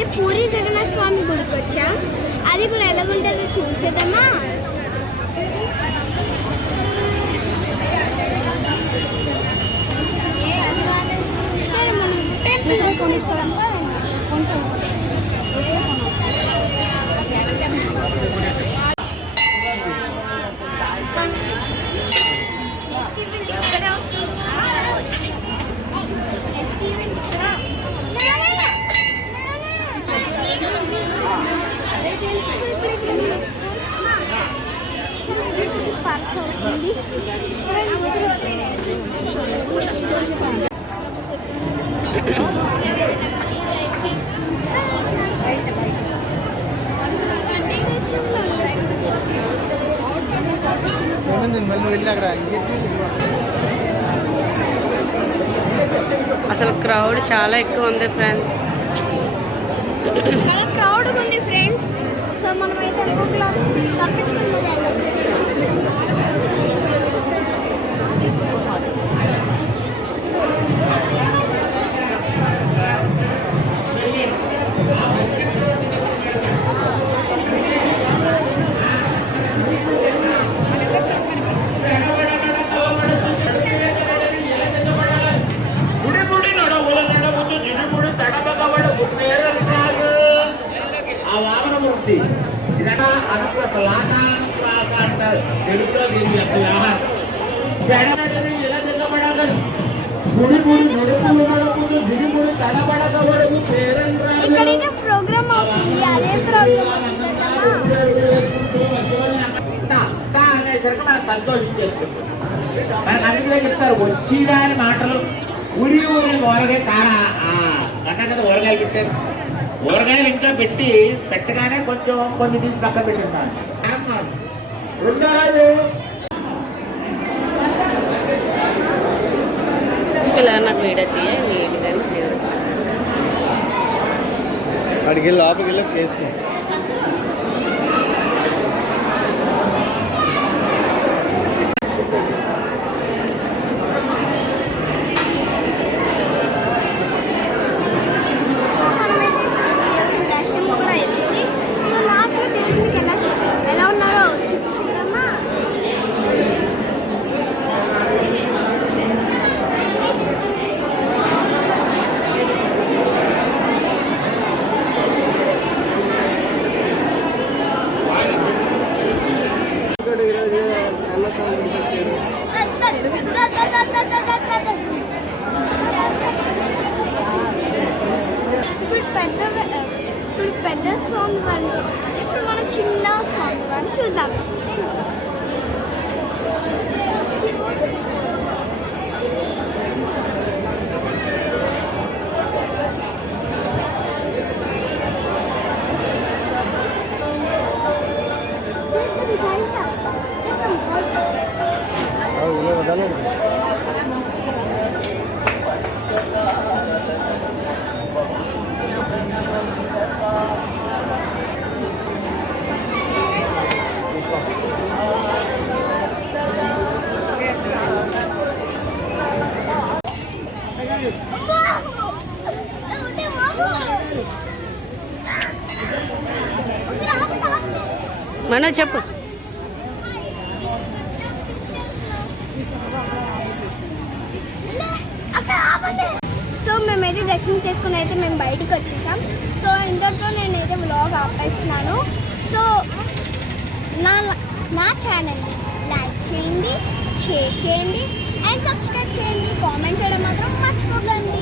మేమైతే పూరి జగన్నాథ స్వామి గుడికి వచ్చాం. అది కూడా ఎలాగుంటుందో చూసేద్దామా. సరే మనం టెంపుల్ కొనుక్కోవడం అసలు క్రౌడ్ చాలా ఎక్కువ ఉంది ఫ్రెండ్స్. చాలా క్రౌడ్గా ఉంది ఫ్రెండ్స్. సో మనం అయితే అనుకోకలేదు తప్పించుకున్నది. ఇక్కడైతే ప్రోగ్రామ్ అవుతుంది. అదే ప్రోగ్రామ్ అనేసరికి మనం సంతోషం చేస్తుంది. మనకు అందులో చెప్తారు వచ్చిరా అని మాటలు. ఊరి ఊరగాయ కారా అన్నా కదా ఊరగాయలు పెట్టారు. ఊరగాయలు ఇంకా పెట్టగానే కొంచెం కొన్ని తీసి పక్క పెట్టిందాను. రెండో రోజు నాకు వీడియో అడిగి లోపలికి వెళ్ళి చేసుకో. ఇప్పుడు పెద్ద స్వామి వారిని చూస్తాం. ఇప్పుడు మనం చిన్న స్వామి వారిని చూద్దాం. మనో చెప్పు. సో మేమైతే దర్శనం చేసుకుని అయితే మేము బయటకు వచ్చేసాం. సో ఇంతటితో నేనైతే వ్లాగ్ ఆపేస్తున్నాను. సో నా ఛానల్ని లైక్ చేయండి, షేర్ చేయండి అండ్ సబ్స్క్రైబ్ చేయండి. కామెంట్ చేయడం మాత్రం మర్చిపోకండి.